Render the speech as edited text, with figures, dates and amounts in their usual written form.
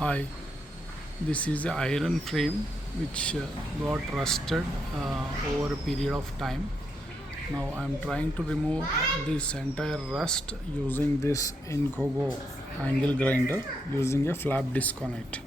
Hi, this is the iron frame which got rusted over a period of time. Now I am trying to remove this entire rust using this Ingco angle grinder using a flap disc on it.